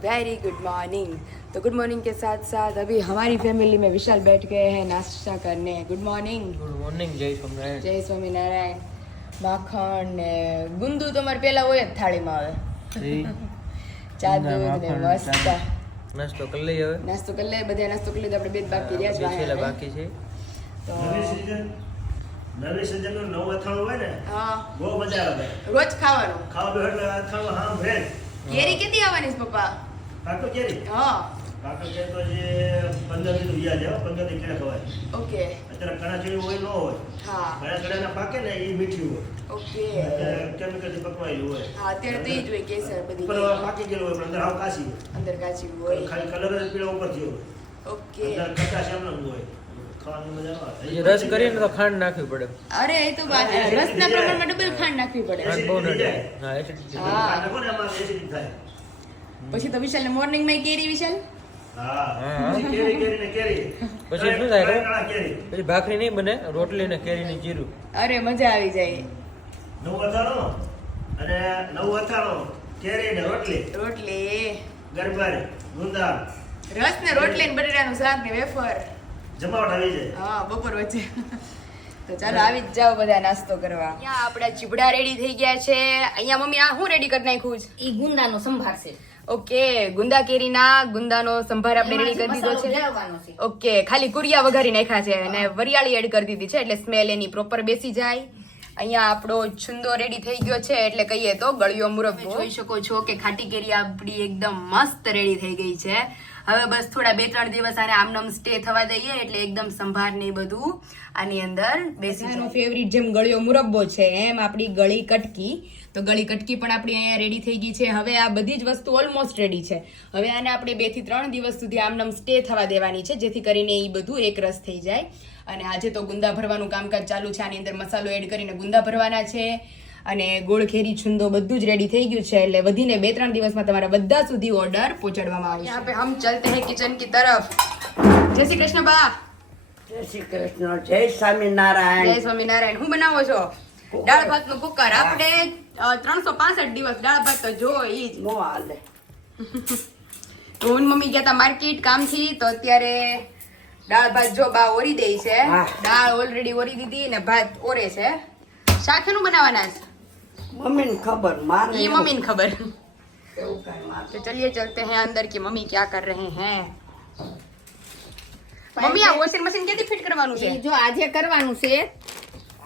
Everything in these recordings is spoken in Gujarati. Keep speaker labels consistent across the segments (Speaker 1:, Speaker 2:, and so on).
Speaker 1: Everyone a very good morning तो गुड मॉर्निंग के साथ साथ अभी हमारी फैमिली में विशाल बैठ गए हैं नाश्ता करने गुड मॉर्निंग
Speaker 2: ગુડ મોર્નિંગ જય સ્વામિનારાયણ
Speaker 1: જય સ્વામિનારાયણ માખણ ને ગુંદુ તો મારે પેલા હોય જ થાળીમાં આવે
Speaker 2: જી.
Speaker 1: ચા
Speaker 2: ગુંદા,
Speaker 1: દૂધ ને
Speaker 2: માખણ,
Speaker 1: મસ્ત
Speaker 2: ચા. નાસ્તો કરી લઈએ હવે
Speaker 1: નાસ્તો કરી લે બધા નાસ્તો કરી લીધો આપણે બે જ બાકી રહ્યા છે
Speaker 2: બેસેલા
Speaker 1: વાહે.
Speaker 2: બાકી છે
Speaker 1: તો
Speaker 3: નવી સિઝન નવી સિઝનનું નવું અથાણું હોય ને
Speaker 1: હા
Speaker 3: બહુ મજા આવે
Speaker 1: રોજ ખાવાનું
Speaker 3: ખાવા બેઠો એટલે અથાણું હા ભેજ
Speaker 1: કેરી કેટલી આવવાની છે પપ્પા
Speaker 3: કેરી?
Speaker 1: હા.
Speaker 3: તો જે વ્યા ખવાય.
Speaker 1: ઓકે.
Speaker 3: અત્યારે કણા જેવી હોય ન હોય.
Speaker 1: હા.
Speaker 3: કણા કણાના પાકે ને એ મીઠી હોય.
Speaker 1: ઓકે.
Speaker 3: અત્યારે કેમિકલથી પકવાયેલું હોય.
Speaker 1: હા અત્યારે તો એ જ હોય કેસર બધી.
Speaker 3: ઉપર પાકી ગયેલું હોય પણ અંદર હાવ કાશી હોય.
Speaker 1: અંદર કાચી હોય.
Speaker 3: ખાલી કલર જ પીળા ઉપરથી હોય.
Speaker 1: ઓકે.
Speaker 3: અંદર ખટાશ એમને હોય. ખાવાની મજા ન આવે.
Speaker 2: પછી રસ કરીને તો ખાંડ નાખવી પડે.
Speaker 1: અરે એ તો વાત રસના પ્રમાણમાં ડબલ ખાંડ નાખવી પડે.
Speaker 2: બહુ નડે. હા એસિડિટી
Speaker 3: થાય.
Speaker 1: પછી તો વિશાલ ને મોર્નિંગમાં કેરી વિશાલ.
Speaker 3: પછી કેરી કેરી. ને કેરી
Speaker 2: શું થાય
Speaker 3: કેરી.
Speaker 2: ભાખરી નહીં બને રોટલી ને કેરીની જીરું.
Speaker 1: અરે મજા આવી જાય.
Speaker 3: નવું અથાણું અને નવું અથાણું કેરી ને રોટલી.
Speaker 1: રોટલી.
Speaker 3: ગરબારી ગુંદા
Speaker 1: રસ ને રોટલી ને બટેટાનું શાક ને વેફર.
Speaker 3: જમાવટ આવી જાય.
Speaker 1: હા બપોર વચ્ચે. તો ચાલો આવી જ જાવ બધા નાસ્તો કરવા. અહીંયા આપણા ચીબડા રેડી થઈ ગયા છે. અહીંયા મમ્મી આ હું રેડી કરી નાખ્યું છે?
Speaker 4: ઈ ગુંદાનો સંભાર છે.
Speaker 1: ઓકે ગુંદા કેરીના ગુંદાનો સંભાર આપણે રેડી કરી દીધો છે. ઓકે ખાલી કુરિયા વઘારી નાખ્યા છે અને વરિયાળી એડ કરી દીધી છે એટલે સ્મેલ એની પ્રોપર બેસી જાય. અહીંયા આપણો છુંદો રેડી થઈ ગયો છે એટલે કહીએ તો ગળિયો મુરબ્બો. જોઈ શકો છો કે ખાટી કેરી આપણી એકદમ મસ્ત રેડી થઈ ગઈ છે. હવે બસ થોડા બે ત્રણ દિવસ આને આમનામ સ્ટે થવા દઈએ એટલે એકદમ સંભાર ને બધું આની અંદર બેસી ફેવરિટ જેમ ગળિયો મુરબ્બો છે એમ આપણી ગળી કટકી. તો ગળી કટકી પણ આપણી અહીંયા રેડી થઈ ગઈ છે. હવે આ બધી જ વસ્તુ ઓલમોસ્ટ રેડી છે. હવે આને આપણે બેથી ત્રણ દિવસ સુધી આમનામ સ્ટે થવા દેવાની છે જેથી કરીને એ બધું એકરસ થઈ જાય. અને આજે તો ગુંદા ભરવાનું કામકાજ ચાલુ છે. આની અંદર મસાલો એડ કરીને ગુંદા ભરવાના છે. અને ગોળ ખેરી છુંદો બધું જ રેડી થઈ ગયું છે. એટલે વધીને બે ત્રણ દિવસમાં તમારા બધા સુધી ઓર્ડર પહોંચાડવામાં આવશે. યહાં હમ ચલતે હે કિચન કી તરફ. જય શ્રી કૃષ્ણ બા.
Speaker 5: જય શ્રી કૃષ્ણ. જય સ્વામિનારાયણ.
Speaker 1: જય સ્વામિનારાયણ. હું બનાવો છો? દાળ ભાત નું કુકર આપણે ત્રણસો પાસઠ દિવસ દાળ ભાત તો જો ઈ જ
Speaker 5: નો હાલે
Speaker 1: તો હું ને મમ્મી ગયા હતા માર્કેટ કામથી તો અત્યારે દાળ ભાત જો બા ઓરી દે છે
Speaker 5: હા.
Speaker 1: દાળ ઓલરેડી ઓરી દીધી ને ભાત ઓરે છે શાક એનું બનાવવાના છે
Speaker 5: મમ્મીને ખબર માને
Speaker 1: ये मम्मी ने खबर
Speaker 5: એવું કાંઈ માને.
Speaker 1: तो चलिए चलते हैं अंदर कि मम्मी क्या कर रहे हैं મમ્મી આ વોશિંગ મશીન ક્યાંથી ફિટ કરવાનું છે
Speaker 4: ઈ જો આજે કરવાનું છે આ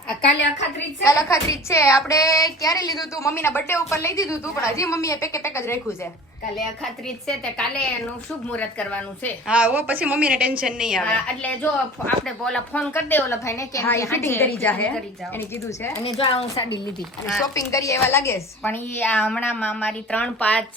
Speaker 4: કાલે અખાત્રીજ છે.
Speaker 1: કાલ અખાત્રીજ છે. આપણે ક્યારે લીધું હતું મમ્મીના બર્થડે ઉપર લઈ દીધું હતું પણ હજી મમ્મીએ પેકે પેક જ રાખ્યું છે.
Speaker 4: કાલે અખાત્રીજ છે તે કાલે એનું શુભ મુહૂર્ત કરવાનું છે.
Speaker 1: હા ઓ પછી મમ્મીને ટેન્શન નહીં આવે.
Speaker 4: એટલે જો આપણે બોલા ફોન કરી દે ઓલા ભાઈને કે
Speaker 1: હા ફિટિંગ કરી જાહે. એને કીધું છે.
Speaker 4: અને જો હું સાડી લીધી.
Speaker 1: શોપિંગ કરી એવા લાગે
Speaker 4: પણ એ આ હમણાં અમારી ત્રણ પાંચ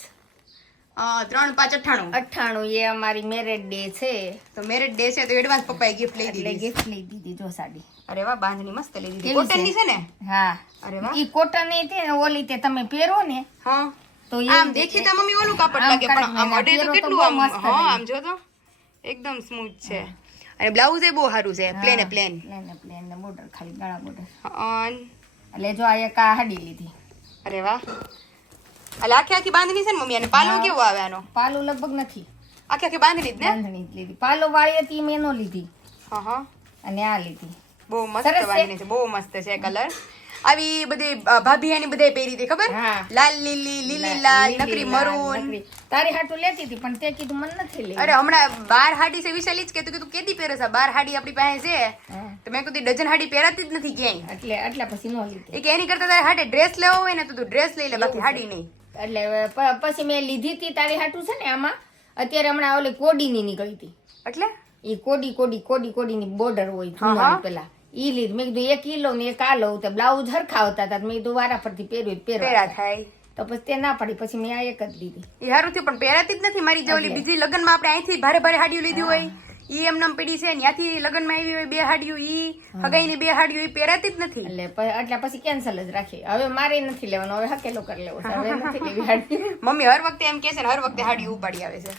Speaker 1: અ, ત્રણ પાંચ અઠ્ઠાણું.
Speaker 4: અઠ્ઠાણું એ અમારી મેરેજ ડે છે.
Speaker 1: તો મેરેજ ડે છે તો એડવાન્સ પપ્પાએ ગિફ્ટ લઈ દીધી
Speaker 4: ગિફ્ટ લઈ દીધી જો સાડી.
Speaker 1: અરે વાહ બાંધણી મસ્ત લઈ દીધી કોટનની છે? ને?
Speaker 4: હા.
Speaker 1: અરે વાહ.
Speaker 4: ઈ કોટનની છે ને ઓલી તે તમે પહેરો ને
Speaker 1: હા.
Speaker 4: તો
Speaker 1: આમ દેખી તા મમ્મી ઓલું કાપડ લાગે પણ આમ અડે તો કેટલું આમ હા આમ જો તો. એકદમ સ્મૂથ છે. અને બ્લાઉઝ એ બહુ સારું છે. પ્લેન પ્લેન
Speaker 4: પ્લેન પ્લેન ને બોર્ડર ખાલી ગળા બોર્ડર
Speaker 1: અન
Speaker 4: એટલે જો આ એક આ હાડી લીધી.
Speaker 1: અરે વાહ. આ આખી આખી બાંધણી છે ને મમ્મી? અને પાલો કેવો આવે આનો
Speaker 4: પાલો લગભગ નથી.
Speaker 1: આખી આખી બાંધણી જ ને?
Speaker 4: બાંધણી જ લીધી. પાલો વાળી હતી મેં નો લીધી.
Speaker 1: હા હા.
Speaker 4: અને આ લીધી.
Speaker 1: બહુ મસ્ત
Speaker 4: સરસ છે.
Speaker 1: બહુ મસ્ત છે કલર આવી બધી ભાભી એની બધાય પહેરી હતી ખબર? લાલ લીલી લીલી લાલ નકરી મરૂન.
Speaker 4: તારી હાટું લેતી હતી પણ તે કીધું મને નથી લે
Speaker 1: અરે હમણાં બાર હાડી છે વિશાલી જ કહેતું કે તું કેદી પહેરે છે બાર હાડી આપણી પાસે છે. તો મેં કીધું ડઝન હાડી પહેરાતી જ નથી ક્યાંય.
Speaker 4: એટલે એટલે પછી નો લીધી.
Speaker 1: કે એની કરતા તારે હાડે ડ્રેસ લેવો હોય ને તો તું ડ્રેસ લઈ લે બાકી હાડી નહીં.
Speaker 4: એટલે પછી મેં લીધી હતી તારી હાટું છે ને આમાં. અત્યારે હમણાં ઓલી કોડીની નીકળી હતી.
Speaker 1: એટલે?
Speaker 4: એ કોડી કોડી કોડી કોડીની બોર્ડર હોય પેલા. ઈ લીધી. મેં કીધું એક ઈ લઉં ને એક આ લઉં તો બ્લાઉઝ હરખા હતા મેં કીધું વારા ફરતી પહેર્યું
Speaker 1: પહેરા થાય.
Speaker 4: તો પછી તે ના પડી પછી મેં આ એક જ લીધી.
Speaker 1: એ હારું થયું પણ પહેરાતી જ નથી મારી જે ઓલી
Speaker 4: એટલે.
Speaker 1: બીજી લગ્નમાં આપણે અહીંથી ભારે ભારે હાડીઓ લીધી હોય. ઈ એમનેમ પડી છે ત્યાંથી લગ્નમાં આવી હોય બે હાડીઓ ઈ હગાઈની બે હાડીઓ ઈ પહેરાતી જ નથી.
Speaker 4: એટલે એટલે પછી કેન્સલ જ રાખી હવે મારે નથી લેવાનું હવે હકેલો કરી લેવો હવે નથી લેવી હાડી
Speaker 1: મમ્મી હર વખતે એમ કહે છે ને હર વખતે હાડી ઉપાડી આવે છે.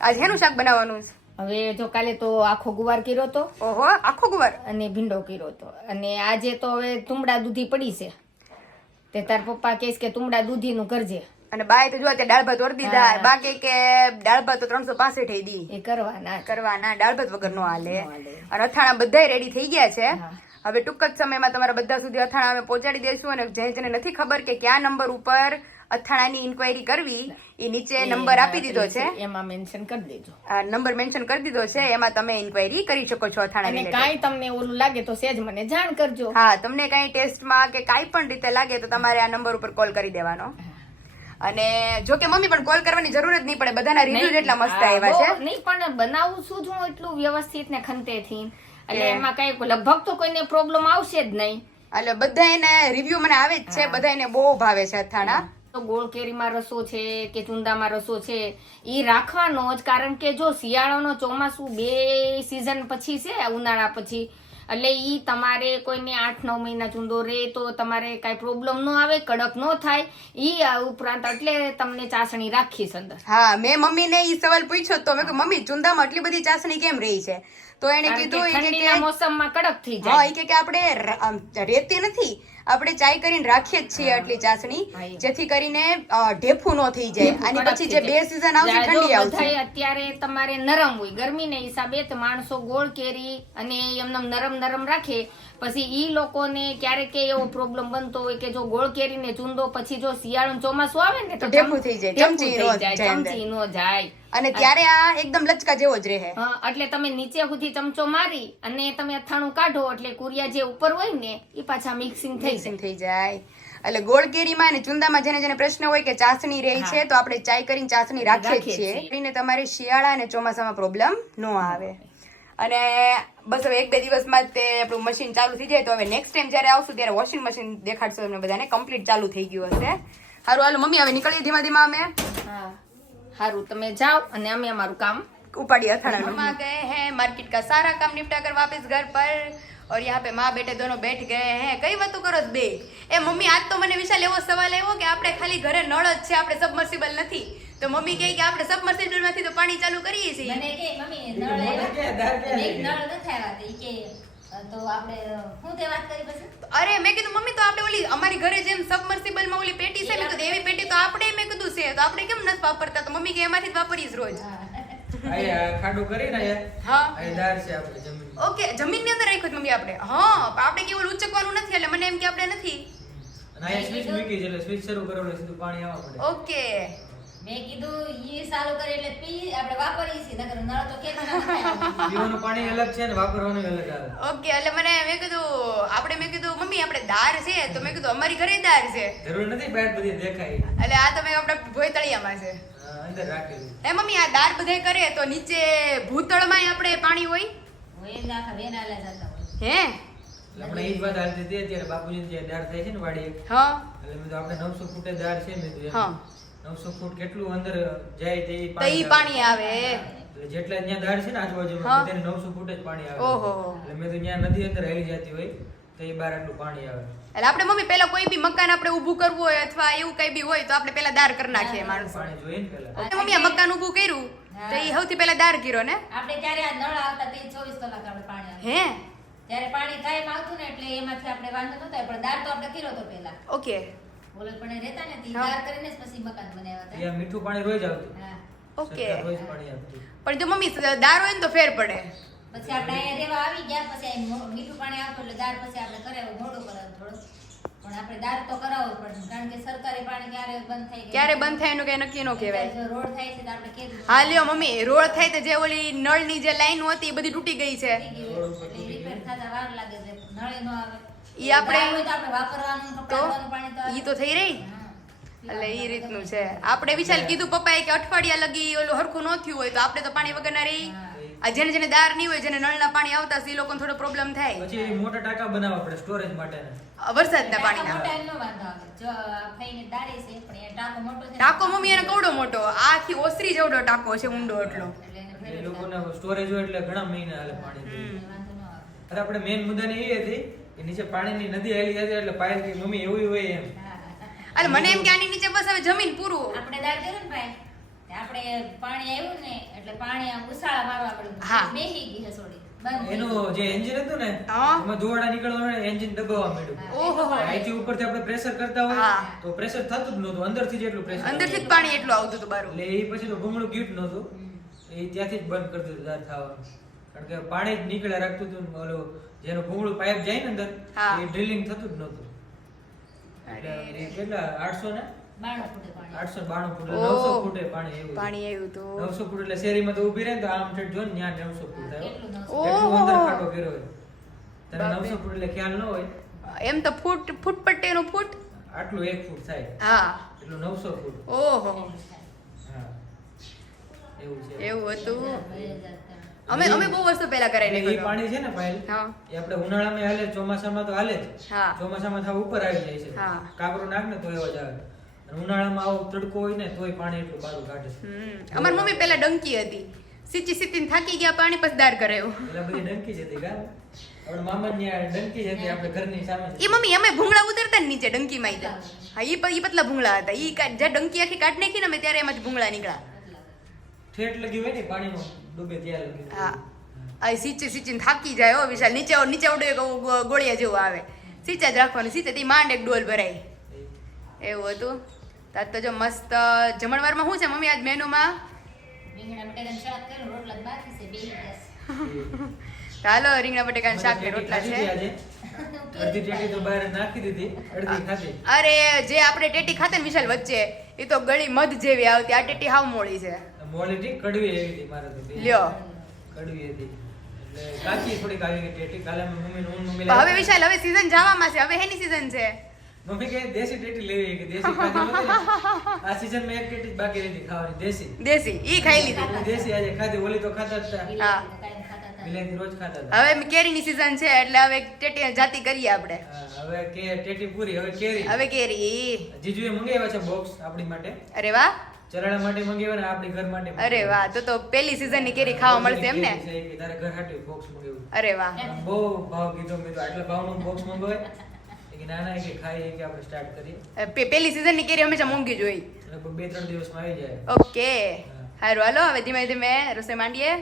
Speaker 1: આજે હેનું શાક બનાવવાનું છે?
Speaker 4: હવે જો કાલે તો આખો ગુવાર કર્યો તો?
Speaker 1: ઓહો આખો ગુવાર?
Speaker 4: અને ભીંડો કર્યો તો. અને આજે તો હવે તુમડા દૂધી પડી છે. તે તાર પપ્પા કહેશ કે તુમડા દૂધીનું કરજે
Speaker 1: અને બાય તો જો અત્યારે દાળ ભાત વરદી દીધા બાકી કે કે દાળ ભાત તો ત્રણસો પાસઠ દી.
Speaker 4: એ કરવાના
Speaker 1: કરવાના. દાળ ભાત વગર નો હાલે. અને અથાણા બધાય રેડી થઈ ગયા છે. હવે ટૂંક જ સમયમાં તમારા બધા સુધી અથાણા અમે પહોંચાડી દઈશું અને જે જેને નથી ખબર કે કયા નંબર ઉપર અથાણાની ઇન્ક્વાયરી કરવી એ નીચે નંબર આપી દીધો છે.
Speaker 4: એમાં મેન્શન કરી દેજો.
Speaker 1: આ નંબર મેન્શન કરી દીધો છે એમાં તમે ઇન્ક્વાયરી કરી શકો છો અથાણા
Speaker 4: અને. કાંઈ તમને ઓલું લાગે તો સેજ મને જાણ કરજો.
Speaker 1: હા તમને કઈ ટેસ્ટમાં કે કાંઈ પણ રીતે લાગે તો તમારે આ નંબર ઉપર કોલ કરી દેવાનો. અને જો કે મમ્મી પણ કોલ કરવાની જરૂર જ નહીં પડે બધાના રિવ્યુ એટલા મસ્ત આવ્યા છે.
Speaker 4: નહીં પણ બનાવું છું જ હું એટલું વ્યવસ્થિત ને ખંતેથી. એટલે એમાં કઈ લગભગ તો કોઈને પ્રોબ્લેમ આવશે જ નહીં.
Speaker 1: એટલે બધા એને રિવ્યુ મને આવે જ છે બધા એને બહુ ભાવે છે અથાણા.
Speaker 4: ગોળ કેરીમાં રસો છે કે ચુંદામાં રસો છે એ રાખવાનો જ. કારણ કે જો શિયાળાનો ચોમાસું બે સિઝન પછી છે ઉનાળા પછી એટલે એ તમારે કોઈને આઠ નવ મહિના ચૂંદો રહે તો તમારે કાંઈ પ્રોબ્લેમ ન આવે કડક ન થાય. ઈ આ ઉપરાંત એટલે તમને ચાસણી રાખીશ અંદર.
Speaker 1: હા મેં મમ્મીને એ સવાલ પૂછ્યો તો. મેં કહ્યું મમ્મી ચુંદામાં આટલી બધી ચાસણી કેમ રહી છે? તો એને કીધું કે કે
Speaker 4: મોસમમાં કડક થઈ
Speaker 1: હા
Speaker 4: જાય.
Speaker 1: ઈ કે કે આપણે રેતી નથી. આપણે ચાય કરીને રાખીએ જ છીએ આટલી ચાસણી જેથી કરીને ઢેફું ન થઈ જાય.
Speaker 4: અને
Speaker 1: પછી જે બે સીઝન આવશે ઠંડી આવશે.
Speaker 4: અત્યારે તમારે નરમ હોય. ગરમીને હિસાબે તો માણસો ગોળ કેરી અને એમને નરમ નરમ રાખે. પછી ઈ લોકોને ક્યારેક એવો પ્રોબ્લેમ બનતો હોય કે જો ગોળ કેરીને ચૂંદો પછી જો શિયાળો ચોમાસું આવે ને
Speaker 1: તો ઢેફું થઈ જાય, ચમચી નો
Speaker 4: જાય,
Speaker 1: અને ત્યારે આ એકદમ લચકા જેવો જ રહે.
Speaker 4: એટલે તમે નીચે સુધી ચમચો મારી અને તમે અથાણું કાઢો એટલે કુરિયા જે ઉપર હોય ને એ પાછા મિક્સિંગ થઈ
Speaker 1: થઈ જાય. એટલે ગોળ કેરીમાં અને ચુંદામાં જેને જેને પ્રશ્ન હોય કે ચાસણી રહી છે તો આપણે ચાય કરીને ચાસણી રાખીએ છીએ. કરીને તમારે શિયાળા અને ચોમાસામાં પ્રોબ્લેમ ન આવે. અને બસ હવે એક બે દિવસમાં તે આપણું મશીન ચાલુ થઈ જાય. તો હવે નેક્સ્ટ ટાઈમ જ્યારે આવશું ત્યારે વોશિંગ મશીન દેખાડશો તમને બધાને. કમ્પ્લીટ ચાલુ થઈ ગયું હશે. સારું હાલો મમ્મી હવે નીકળીએ ધીમા ધીમા અમે.
Speaker 4: હા. સારું તમે જાઓ અને અમે અમારું કામ
Speaker 1: उपाड़ी अथाना मम्मा गए हैं मार्केट का सारा काम निपटा कर वापस घर पर और यहाँ पे माँ बेटे दोनों बैठ गए हैं કઈ વાતો કરો છો બે એ મમ્મી આજ તો મને વિશાલ એવો સવાલ આવ્યો કે આપણે ખાલી ઘરે નળ જ છે આપણે સબમર્સિબલ નથી તો મમ્મી કહે કે આપણે સબમર્સિબલ માંથી તો પાણી ચાલુ કરીએ છીએ
Speaker 6: મને કે મમ્મી નળ આવ્યા એક નળ નથી આવ્યા તો ઈ કે અ, તો આપણે હું તે વાત કરી પછી
Speaker 1: અરે મેં કીધું મમ્મી તો આપણે ઓલી અમારી ઘરે જેમ સબમર્સિબલ તો આપણે કેમ નથી વાપરતા? તો મમ્મી કે એમાંથી જ વાપરીશ રોજ.
Speaker 2: કરીને
Speaker 1: હા.
Speaker 2: છે આપણે જમીન
Speaker 1: ઓકે જમીનની અંદર રાખ્યું મમ્મી આપણે. હા પણ આપણે કેવું ઉચકવાનું નથી એટલે મને એમ કે આપણે નથી.
Speaker 2: સ્વિચ મૂકી એટલે સ્વિચ શરૂ કરો સીધું પાણી આવવા પડે.
Speaker 1: ઓકે.
Speaker 6: મેં કીધું ઈ ચાલુ કરે એટલે પી આપણે વાપરીએ છીએ. નકર નળ તો કે
Speaker 2: પીવાનું પાણી અલગ છે ને વાપરવાનું અલગ આવે.
Speaker 1: ઓકે એટલે મને મેં કીધું આપણે મેં કીધું મમ્મી આપણે દાર છે. તો મેં કીધું અમારી ઘરે દાર છે.
Speaker 2: જરૂર નથી બહાર બધી દેખાય.
Speaker 1: એટલે આ તમે આપણા ભોય છે.
Speaker 2: અંદર રાખેલું.
Speaker 1: હે મમ્મી આ દાર બધે કરે તો નીચે ભૂતળમાં આપણે પાણી હોય?
Speaker 6: ને
Speaker 1: હે?
Speaker 2: આપણે એ જ વાત હાલતી હતી અત્યારે બાપુજીને જે દાર થાય છે ને વાડી
Speaker 1: હા.
Speaker 2: એટલે મેં આપણે નવસો ફૂટે દાર છે મેં
Speaker 1: હા.
Speaker 2: નવસો ફૂટ કેટલું અંદર જાય તે પાણી
Speaker 1: તો પાણી આવે.
Speaker 2: એટલે જેટલા ત્યાં ધાર છે ને આજુબાજુ બધાને નવસો ફૂટ જ પાણી આવે.
Speaker 1: ઓહો.
Speaker 2: એટલે મેં તો ત્યાં નદી અંદર હેલી જતી હોય તો એ બાર આટલું પાણી આવે.
Speaker 1: એટલે આપણે મમ્મી પેલા કોઈ બી મકાન આપણે ઊભું કરવું હોય અથવા એવું કઈ બી હોય તો આપણે પેલા દાર કરી નાખીએ માણસો.
Speaker 2: પાણી જોઈએ ને પેલા.
Speaker 1: મમ્મી આ મકાન ઊભું કર્યું તો એ સૌથી પહેલા દાર કર્યો ને?
Speaker 6: આપણે ત્યારે આ નળ આવતા તે ચોવીસ કલાક આપણે પાણી આવે.
Speaker 1: હે?
Speaker 6: ત્યારે પાણી કાયમ આવતું ને એટલે એમાંથી આપણે વાંધો નતો પણ દાર તો આપણે કર્યો તો પેલા
Speaker 1: ઓકે.
Speaker 6: પણ રહેતા ને તે કરીને પછી મકાન બનાવ્યા હતા.
Speaker 2: ત્યાં મીઠું પાણી રોજ આવતું.
Speaker 6: હા.
Speaker 1: ઓકે.
Speaker 2: રોજ પાણી આપતી
Speaker 1: પણ જો મમ્મી દાર હોય ને તો ફેર પડે.
Speaker 6: પછી આપણે અહીંયા રહેવા આવી ગયા પછી મીઠું પાણી આવતું એટલે દાર પછી આપણે કરાવ્યો મોડો કરાવ્યો થોડું. પણ આપણે દાર તો કરાવવું પડે કારણ કે સરકારી પાણી ક્યારે બંધ થાય
Speaker 1: ક્યારે બંધ થાય એનું કઈ નક્કી ન કહેવાય.
Speaker 6: રોડ થાય છે તો આપણે કે
Speaker 1: હા લ્યો મમ્મી રોડ થાય તો જે ઓલી નળની જે લાઈન હતી એ બધી તૂટી ગઈ છે.
Speaker 6: રિપેર થતા વાર લાગે છે નળે ન આવે.
Speaker 1: ઈ આપણે-. ઈ તો થઈ રહી? એટલે ઈ રીતનું છે. આપણે વિશાલ કીધું પપ્પાએ કે અઠવાડિયા લગી ઓલું હરખું ન થયું હોય તો આપણે તો પાણી વગર ના રહી આ જેને જેને દાર નહીં હોય જેને નળના પાણી આવતા એ લોકોને થોડો પ્રોબ્લેમ થાય.
Speaker 2: પછી મોટા ટાંકા બનાવવા પડે સ્ટોરેજ માટે
Speaker 1: વરસાદના પાણીના.
Speaker 6: મોટા એનો વાંધો આવે. જો આ ફઈને દારી છે પણ એ ટાંકો મોટો છે ને.
Speaker 1: ટાંકો મમ્મી એને કવડો મોટો. આખી ઓસરી જેવડો ટાંકો છે ઊંડો એટલો.
Speaker 2: એ લોકોને સ્ટોરેજ હોય એટલે ઘણા મહિના હાલે પાણી અરે આપણે મેન મુદ્દાની એ હતી નીચે પાણીની નદી હેલી હતી એટલે પાયલ કે મમ્મી એવું હોય એમ.
Speaker 1: એટલે મને એમ કે આની નીચે બસ હવે જમીન પૂરું
Speaker 6: આપણે દાળ કર્યું ને ભાઈ? આપણે પાણી આવ્યું ને એટલે પાણી આમ ઉસાળા મારવા
Speaker 1: હા.
Speaker 6: પડ્યું બેહી ગઈ હસોડી
Speaker 2: એનું જે એન્જિન હતું ને. એમાં ધુવાડા નીકળવા એન્જિન દબાવવા માંડ્યું.
Speaker 1: ઓહો.
Speaker 2: અહીંથી ઉપરથી આપણે પ્રેશર કરતા હોય તો પ્રેશર થતું જ નહોતું. અંદરથી જ એટલું પ્રેશર
Speaker 1: અંદરથી જ પાણી એટલું આવતું હતું બારું.
Speaker 2: એટલે એ પછી તો ભૂંગળું ગીટ નહોતું. એ ત્યાંથી જ બંધ કરી દીધું દાર થવાનું કારણ કે પાણી જ નીકળ્યા રાખતું હતું ને ઓલું જેનું ભૂંગળું પાઇપ જાય ને અંદર એ ડ્રિલિંગ થતું જ નહોતું. એટલે કેટલા આઠસો ને?
Speaker 6: બાણું ફૂટે પાણી.
Speaker 2: આઠસો બાણું ફૂટ નવસો ફૂટે પાણી એવું
Speaker 1: પાણી આવ્યું હતું.
Speaker 2: નવસો ફૂટ એટલે શેરીમાં તો ઊભી રહે ને તો આમ ઠેઠ જો ને ત્યાં નવસો ફૂટ. થાય
Speaker 6: એટલું
Speaker 2: અંદર ખાડો કર્યો હોય તને નવસો ફૂટ એટલે ખ્યાલ ન હોય.
Speaker 1: એમ તો ફૂટ ફૂટ પટ્ટીનું ફૂટ?
Speaker 2: આટલું એક ફૂટ થાય.
Speaker 1: હા.
Speaker 2: એટલું નવસો ફૂટ.
Speaker 1: ઓહો.
Speaker 2: એવું છે.
Speaker 1: એવું હતું. અમે અમે બહુ વસ્તુ પહેલા કરાવી
Speaker 2: એ
Speaker 1: નાખ્યું
Speaker 2: પાણી છે ને પાયલ
Speaker 1: હા.
Speaker 2: એ આપણે ઉનાળામાં હાલે ચોમાસામાં તો હાલે જ.
Speaker 1: હા.
Speaker 2: ચોમાસામાં થાવ ઉપર આવી જાય છે.
Speaker 1: હા.
Speaker 2: કાકરો નાખ ને તો એવો જ આવે. અને ઉનાળામાં આવો તડકો હોય ને તોય પાણી એટલું બારું કાઢે
Speaker 1: અમારી મમ્મી પહેલા ડંકી હતી. સીચી સીચીને થાકી ગયા પાણી પછી દાર કરાયું
Speaker 2: એટલે બધી ડંકી જ હતી કા? આપણે મામા ત્યાં ડંકી જ હતી આપણે ઘરની સામે
Speaker 1: એ મમ્મી અમે ભૂંગળા ઉતરતા ને નીચે ડંકી માં હા એ ઈ પતલા ભૂંગળા હતા. ઈ જ્યાં ડંકી આખી કાઢ નાખી ને અમે ત્યારે એમાં જ ભૂંગળા નીકળ્યા.
Speaker 2: ઠેઠ લગી હોય ને પાણીમાં. ડૂબે ત્યાં
Speaker 1: હા. આ સીચે સીચીને થાકી જાય હો વિશાલ. નીચે નીચે ઉડે ગોળિયા જેવું આવે. સીચા જ રાખવાનું. સીચે થી માંડ એક ડોલ ભરાય. એવું હતું. તાર તો જો મસ્ત જમણવારમાં શું છે મમ્મી આજ મેનુમાં?
Speaker 6: રીંગણા બટાકાનું શાક કર્યું, રોટલા તો બાકી છે, બે ગયા
Speaker 1: તો હાલો રીંગણા બટેકાનું શાક ને રોટલા છે.
Speaker 2: અડધી ટેટી તો બહાર નાખી દીધી. અડધી ખાધી.
Speaker 1: અરે જે આપણે ટેટી ખાતે ને વિશાલ વચ્ચે એ તો ગળી મધ જેવી આવતી. આ ટેટી હાવ મોળી છે.
Speaker 2: ઠીક કડવી એવી હતી મારે તો
Speaker 1: લ્યો.
Speaker 2: કડવી હતી. એટલે કાચી થોડીક આવી ગઈ ટેટી. કાલે મમ્મી નું મમ્મી
Speaker 1: હવે વિશાલ હવે સીઝન જવામાં છે. હવે હેની સીઝન છે.
Speaker 2: મમ્મી કે દેશી ટેટી લેવી કે દેશી ખાધી આ સીઝન મેં એક ટેટી બાકી રહી ખાવાની દેશી.
Speaker 1: દેશી. ઈ ખાઈ લીધી.
Speaker 2: દેશી આજે ખાધી ઓલી તો ખાતા જ હતા.
Speaker 1: હા.
Speaker 6: કાંઈ ખાતા હતા.
Speaker 2: વિલાયતી રોજ ખાતા હતા.
Speaker 1: હવે કેરીની સીઝન છે એટલે હવે ટેટી જાતી કરીએ આપણે.
Speaker 2: હવે કે ટેટી પૂરી હવે કેરી.
Speaker 1: હવે કેરી
Speaker 2: જીજુએ મંગાવ્યા છે બોક્સ આપણી માટે.
Speaker 1: અરે વાહ.
Speaker 2: ચરાણા માટે મંગાવ્યા ને આપણી ઘર માટે
Speaker 1: અરે વાહ તો તો પેલી સીઝનની કેરી ખાવા મળશે એમ ને?
Speaker 2: તારે ઘર હાટે બોક્સ મંગાવ્યું.
Speaker 1: અરે વાહ.
Speaker 2: બહુ ભાવ કીધો મેં તો. આટલા ભાવનું બોક્સ મંગાવાય? કે ના ના કે ખાઈ કે આપણે સ્ટાર્ટ કરીએ.
Speaker 1: પહેલી પેલી સીઝનની કેરી હંમેશા મોંઘી જ હોય.
Speaker 2: લગભગ બે ત્રણ દિવસમાં આવી જાય.
Speaker 1: ઓકે. હારું હાલો હવે ધીમે ધીમે રસોઈ માંડીએ.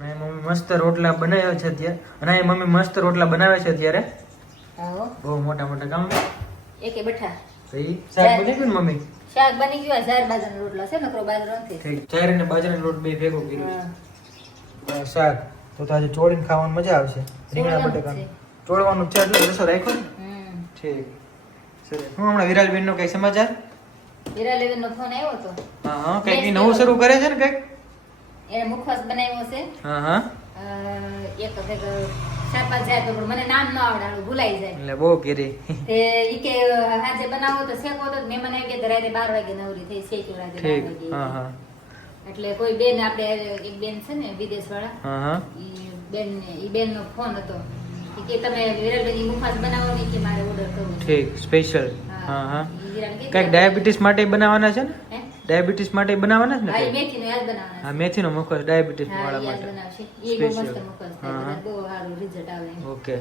Speaker 2: મેં મમ્મી મસ્ત રોટલા બનાવ્યા છે અત્યારે. અને મમ્મી મસ્ત રોટલા બનાવે છે અત્યારે. બહુ મોટા મોટા કામ.
Speaker 6: એકે બેઠા.
Speaker 2: તો સાહેબ બની ગયું મમ્મી.
Speaker 6: શાક બની ગયું ઝાર બાજરાનો રોટલો છે નકરો બાજરો નથી.
Speaker 2: ચાર અને બાજરાનો રોટ બે ભેગો કર્યો શાક. તો તો આજે ચોળીને ખાવાની મજા આવશે. રીંગણા બટેકા ચોળવાનું છે એટલે રસો રાખો ને? ઠીક. હું હમણાં વિરાલબેન નો કઈ સમાચાર?
Speaker 6: હીરાલેબેન નો ફોન આવ્યો તો.
Speaker 2: હા હા કંઈક નવું શરૂ કરે છે ને કંઈક?
Speaker 6: એ મુખવાસ બનાવ્યો છે.
Speaker 2: હા હા.
Speaker 6: એક કંઈક ચાર પાંચ જાય તો પણ મને નામ ન આવડે ભૂલાઈ જાય.
Speaker 2: એટલે બહુ કેરી.
Speaker 6: તે ઈ કે હાજે બનાવો તો શેકો તો. મહેમાન આવી ગયા તો બાર વાગે નવરી થઈ શેક્યું રાતે બાર વાગે.
Speaker 2: હા હા.
Speaker 6: એટલે કોઈ બેન આપણે એક બેન છે ને વિદેશ વાળા
Speaker 2: હા હા.
Speaker 6: ઈ બેન ઈ બેન નો ફોન હતો. કે તમે વિરાલબેન ઈ મુખવાસ બનાવો ને કે મારે ઓર્ડર કરવો
Speaker 2: ઠીક સ્પેશિયલ હા. હા
Speaker 6: ઈ વિરાલ કે
Speaker 2: કંઈક ડાયાબિટીસ માટે બનાવવાના છે ને? ડાયાબિટીસ માટે બનાવવાના જ
Speaker 6: હા
Speaker 2: ને
Speaker 6: ઈ
Speaker 2: કંઈક?
Speaker 6: મેથીનો યાદ બનાવવાના
Speaker 2: હા મેથીનો મુખવાસ ડાયાબિટીસ
Speaker 6: હા,
Speaker 2: વાળા
Speaker 6: ઈ યાદ
Speaker 2: માટે
Speaker 6: બનાવશે ઈ બહુ મસ્ત
Speaker 2: Special.
Speaker 6: મુખવાસ
Speaker 2: હા,
Speaker 6: થાય
Speaker 2: હા.
Speaker 6: બહુ સારું રિઝલ્ટ આવે એમ.
Speaker 2: ઓકે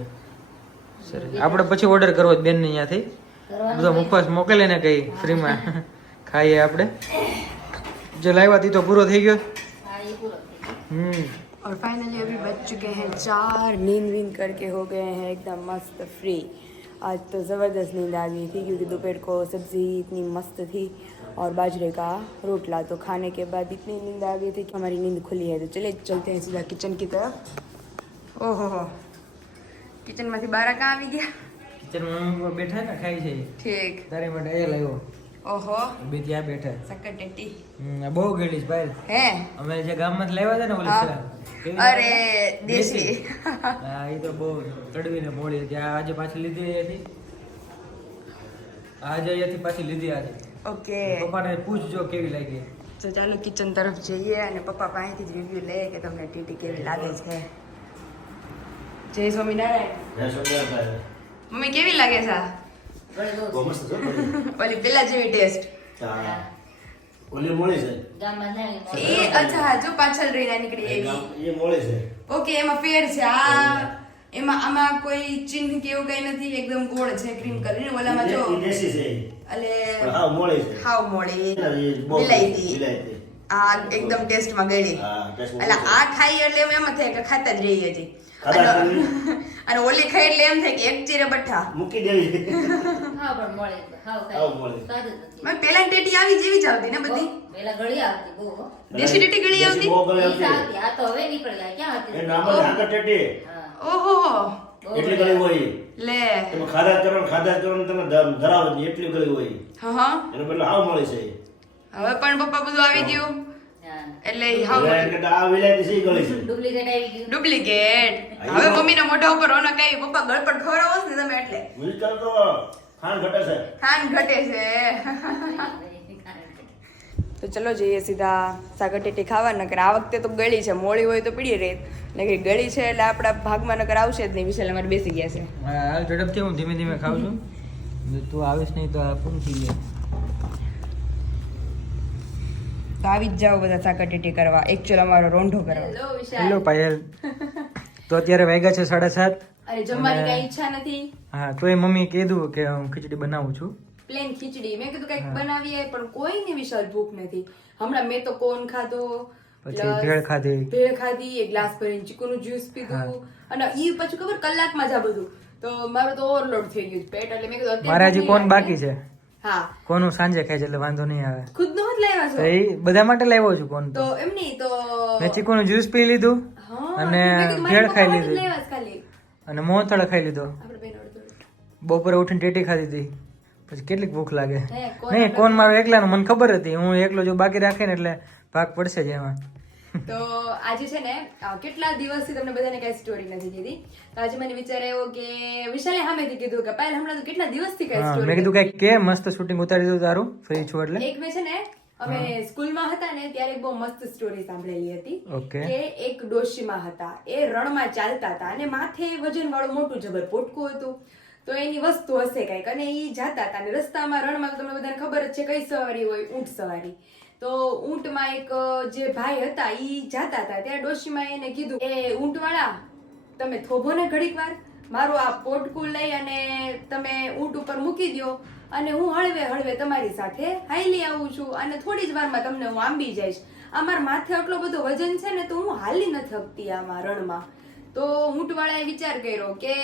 Speaker 2: સરસ આપણે પછી ઓર્ડર કરવો જ બેન અહીંયાથી
Speaker 6: કરવાનું
Speaker 2: બધો
Speaker 6: હોય.
Speaker 2: મુખવાસ મોકલે ને કઈ ફ્રીમાં ખાઈએ આપણે જે લાવ્યા તી તો પૂરો થઈ ગયો
Speaker 6: હા, ઈ પૂરો થઈ ગયો.
Speaker 2: હમ
Speaker 1: और फाइनली अभी बज चुके हैं चार नींद वींद करके हो गए हैं एकदम मस्त फ्री आज तो ज़बरदस्त नींद आ गई थी क्योंकि दोपहर को सब्ज़ी इतनी मस्त थी और बाजरे का रोटला तो खाने के बाद इतनी नींद आ गई थी कि हमारी नींद खुली है तो चलिए चलते हैं सीधा किचन की तरफ ओहो हो किचन में बारह कहाँ આવી ગયા
Speaker 2: કિચનમાં મમ્મી પપ્પા બેઠા ને ખાઈ છે
Speaker 1: ઠીક
Speaker 2: તારી માટે એ લાવ્યો
Speaker 1: ઓહો
Speaker 2: બે ત્યાં બેઠા
Speaker 1: સક્કર ટેટી
Speaker 2: હમ, આ બહુ ગળી છે ભાઈ
Speaker 1: હે
Speaker 2: અમે જે ગામમાં લાવ્યા હતા ને ઓલી
Speaker 1: હા.
Speaker 2: સલાડ, કેવી
Speaker 1: અરે,
Speaker 2: લાગે?
Speaker 1: દેશી.
Speaker 2: હા એ તો બહુ કડવી ને મોડી હતી આ આજે પાછી લીધી હતી આજે અહીંયાથી પાછી લીધી આજે
Speaker 1: ઓકે
Speaker 2: પપ્પાને પૂછજો કેવી લાગી.
Speaker 1: તો ચાલો કિચન તરફ જઈએ અને પપ્પા પાસેથી જ રિવ્યુ લઈએ કે તમને ટીટી કેવી લાગે છે. જય સ્વામિનારાયણ.
Speaker 3: જય સ્વામિનારાયણ.
Speaker 1: મમ્મી કેવી લાગે છે આ?
Speaker 3: બહુ મસ્ત છે, બધી.
Speaker 1: ઓલી પેલા જેવી ટેસ્ટ
Speaker 3: ઓલી મોળી છે.
Speaker 1: એ અચ્છા જો પાછળ રહીને નીકળી એવી
Speaker 3: એ મોળી છે.
Speaker 1: ઓકે એમાં ફેર છે આ એમાં આમાં કોઈ ચિહ્ન કે એવું કઈ નથી એકદમ ગોળ છે ક્રીમ કલર ને ઓલામાં જો
Speaker 3: દેશી છે
Speaker 1: એટલે
Speaker 3: હાવ મોળી છે.
Speaker 1: હાવ મોળી વિલાયતી
Speaker 3: વિલાયતી.
Speaker 1: આ એકદમ ટેસ્ટમાં ગળી.
Speaker 3: હા,
Speaker 1: એટલે આ ખાઈ એટલે એમ એમ થાય કે ખાતા જ રહીએ છીએ અને- ઓલી ખાઈ એટલે એમ થાય કે એક ચીરે બઠ્ઠા
Speaker 3: મૂકી દેવી.
Speaker 6: હા પણ મળે હાવ
Speaker 1: પેલા ટેટી આવી જેવી જ આવતી ને બધી?
Speaker 6: પેલા ગળી આવતી બહુ
Speaker 1: દેશી ટેટી ગળી. આવતી.
Speaker 6: આ તો હવે નીકળી ગયા ક્યાં હતી?
Speaker 3: એ નામ ટેટી.
Speaker 1: ઓહો.
Speaker 3: એટલી ગળી હોય.
Speaker 1: લે.
Speaker 3: તમે ખાધા ચરણ ખાધા ચરણ તમે ધરાવો એટલી ગળી હોય.
Speaker 1: હા હા
Speaker 3: એનો પેલો આવ મળે છે.
Speaker 1: હવે પણ પપ્પા બધું આવી ગયું? એટલે હા હાવ
Speaker 3: એમ કહેતા આ વિલાયતી સી ગળી છે.
Speaker 6: ડુપ્લિકેટ આવી ગયું.
Speaker 1: ડુપ્લિકેટ. હવે મમ્મીના મોઢા ઉપર રોનક આવી. પપ્પા ગળપણ ખવડાવો છો ને તમે એટલે.
Speaker 3: મિલકત તો ખાન ઘટે છે.
Speaker 1: ખાન ઘટે છે. તો ચલો જઈએ સીધા સાગર ટેટી ખાવા નકર આ વખતે તો ગળી છે મોળી હોય તો પીડી રહે નકર ગળી છે એટલે આપણા ભાગમાં નકર આવશે જ નહીં વિશાલ અમારે બેસી ગયા છે.
Speaker 2: હાલ ઝડપથી હું ધીમે ધીમે ખાઉં છું. તું આવીશ નહીં તો આ પૂરું થઈ જાય.
Speaker 1: તો આવી જ જાઓ બધા સાગર ટેટી કરવા એકચ્યુઅલ અમારો રોંઢો કરવા. Hello
Speaker 2: hello Payal. તો અત્યારે વાગ્યા છે સાડા સાત.
Speaker 1: અરે જમવાની કઈ ઈચ્છા નથી?
Speaker 2: હા તો એ મમ્મીએ કીધું કે હું ખીચડી બનાવું છું.
Speaker 1: પ્લેન ખીચડી. મેં કીધું કંઈક બનાવીએ પણ કોઈને વિશાલ ભૂખ નથી. હમણાં મેં તો કોન ખાધો
Speaker 2: પછી ભેળ ખાધી.
Speaker 1: ભેળ ખાધી એક ગ્લાસ ભરીને ચીકુનું જ્યુસ પીધું. અને ઈ પછી ખબર કલાકમાં જ આ બધું. તો મારું તો ઓવરલોડ થઈ ગયું પેટ એટલે મેં કીધું
Speaker 2: મારા હજી કોણ બાકી છે?
Speaker 1: હા.
Speaker 2: કોનું સાંજે ખાય છે એટલે વાંધો નહીં આવે.
Speaker 1: ખુદ નો જ લાવ્યા છો?
Speaker 2: એ બધા માટે લાવ્યો છું કોન
Speaker 1: તો. એમ નહીં તો
Speaker 2: મેં ચીકુનું જ્યુસ પી લીધું અને ભેળ ખાઈ લીધી. અને મોથળ ખાઈ લીધો. બપોરે ઉઠીને ટેટી ખાધી હતી. પછી કેટલીક ભૂખ લાગે? નહીં કોણ મારો એકલાનો? મને ખબર હતી. હું એકલો જો બાકી રાખે ને એટલે ભાગ પડશે જ એમાં.
Speaker 1: તો આજે છે ને કેટલા દિવસથી તમને બધાને કઈ સ્ટોરી નથી કીધી? તો આજે મને વિચાર આવ્યો કે વિશાલે સામેથી કીધું કે પાયલ હમણાં તો કેટલા દિવસથી કઈ સ્ટોરી
Speaker 2: મેં કીધું કે કે મસ્ત શૂટિંગ ઉતારી દઉં તારું ફ્રી છું એટલે.
Speaker 1: એક મેં છે ને અમે સ્કૂલમાં હતા ને ત્યારે એક બહુ મસ્ત સ્ટોરી સાંભળેલી હતી. કે એક ડોશીમાં હતા. એ રણમાં ચાલતા હતા અને માથે વજન વાળું મોટું જબર પોટકું હતું. તો એની વસ્તુ હશે કંઈક. અને એ જાતા હતા અને રસ્તામાં રણમાં તો તમને બધાને ખબર જ છે કઈ સવારી હોય, ઊંટ સવારી. તો ઊંટમાં એક જે ભાઈ હતા એ જાતા હતા. ત્યારે ડોશીમાં એને કીધું, એ ઊંટવાળા, તમે થોભો ને ઘડીક વાર. મારું આ પોટકું લઈ અને તમે ઊંટ ઉપર મૂકી દ્યો. અને હું હળવે હળવે તમારી સાથે હાલી આવું છું. અને થોડી જ વારમાં તમને હું આંબી જઈશ. અમારા માથે આટલો બધો વજન છે ને તો હું હાલી નથી શકતી આમાં રણમાં. તો ઊંટવાળાએ વિચાર કર્યો કે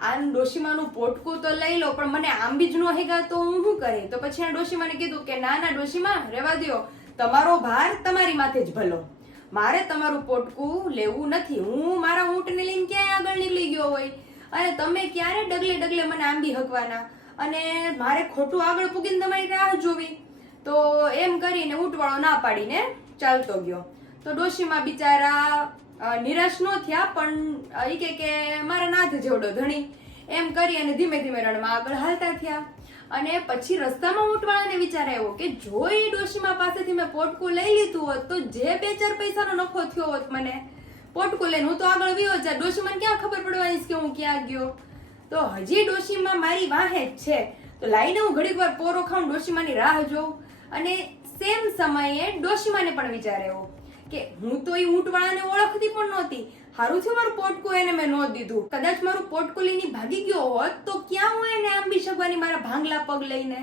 Speaker 1: આન ડોશીમાનું પોટકું તો લઈ લો, પણ મને આંબી જ ન હેગા તો હું શું કરે? તો પછી ડોશીમાને કીધું કે ના ના, ડોશીમા, રહેવા દ્યો. તમારો ભાર તમારી માથે જ ભલો. મારે તમારું પોટકું લેવું નથી. હું મારા ઊંટને લઈને ક્યાંય આગળ નીકળી ગયો હોય? અને તમે ક્યારે ડગલે ડગલે મને આંબી હકવાના? અને મારે ખોટું આગળ પૂગીને તમારી રાહ જોવી? તો એમ કરીને ઊંટવાળો ના પાડીને ચાલતો ગયો. તો ડોશીમાં બિચારા નિરાશ ન થયા, પણ એ કે કે મારા નાથ જેવડો ધણી. એમ કરી અને ધીમે ધીમે રણમાં આગળ હાલતા થયા. અને પછી રસ્તામાં ઊંટવાળાને વિચાર આવ્યો કે જો એ ડોશીમા પાસેથી મેં પોટકું લઈ લીધું હોત, તો જે બે ચાર પૈસાનો નફો થયો હોત મને. પોટકું લઈને હું તો આગળ ગયો જા ડોશીમાને ક્યાં ખબર પડવાની કે હું ક્યાં ગયો? તો હજી ડોશીમાં મારી વાહે જ છે. તો લાઈને હું ઘડીક વાર પોરો ખાઉં ડોશીમાની રાહ જોઉં. અને સેમ સમયે ડોશીમાને પણ વિચાર આવ્યો કે હું તો એ ઊંટવાળાને ઓળખતી પણ નહોતી. હારું છે મારું પોટકું એને મેં ન દીધું. કદાચ મારું પોટકું લઈને ભાગી ગયો હોત, તો ક્યાં હું એને આંબી શકવાની મારા ભાંગલા પગ લઈને?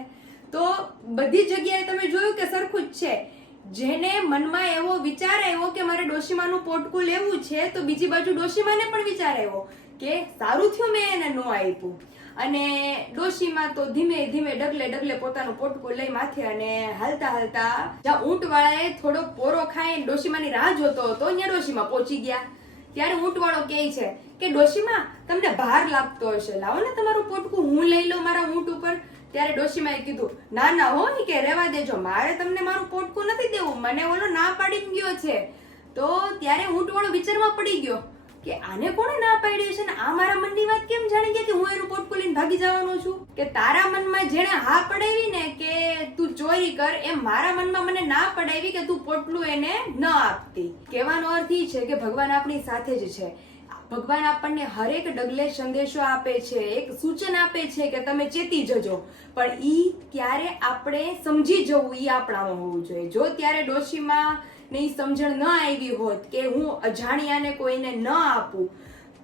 Speaker 1: તો બધી જગ્યાએ તમે જોયું કે સરખું જ છે. જેને મનમાં એવો વિચાર આવ્યો કે મારે ડોશીમાનું પોટકું લેવું છે, તો બીજી બાજુ ડોશીમાને પણ વિચાર આવ્યો કે સારું થયું મેં એને ન આપ્યું. અને ડોશીમાં તો ધીમે ધીમે ડગલે ડગલે પોતાનું પોટકું લઈ માથે અને હાલતા હાલતા જ્યાં ઊંટવાળાએ થોડો પોરો ખાઈ ડોશીમાની રાહ જોતો હતો ત્યાં ડોશીમાં પહોંચી ગયા. ત્યારે ઊંટવાળો કહે છે કે, ડોશીમાં, તમને ભાર લાગતો હશે. લાવો ને તમારું પોટકું. હું લઈ લઉં મારા ઊંટ ઉપર. ત્યારે ડોશીમાએ કીધું, ના ના, હો કે રહેવા દેજો. મારે તમને મારું પોટકું નથી દેવું. મને ઓલો ના પાડી ગયો છે. તો ત્યારે ઊંટવાળો વિચારમાં પડી ગયો. કે આને કોણે ના પાડી છે ને આ મારા મનની વાત કેમ જાણી ગયા કે હું એનું પોટકું લઈને ભાગી જવાનો છું? કે તારા મનમાં જેણે હા પડાવી ને કે તું ચોરી કર, એમ મારા મનમાં મને ના પડાવી કે તું પોટલું એને ન આપતી. કહેવાનો અર્થ એ છે કે ભગવાન આપણી સાથે જ છે. ભગવાન આપણને હરેક ડગલે સંદેશો આપે છે, એક સૂચન આપે છે કે તમે ચેતી જજો. પણ ઈ ક્યારે આપણે સમજી જવું ઈ આપણામાં હોવું જોઈએ. જો ત્યારે ડોશીમાં ને એ સમજણ ન આવી હોત કે હું અજાણ્યાને કોઈને ન આપું,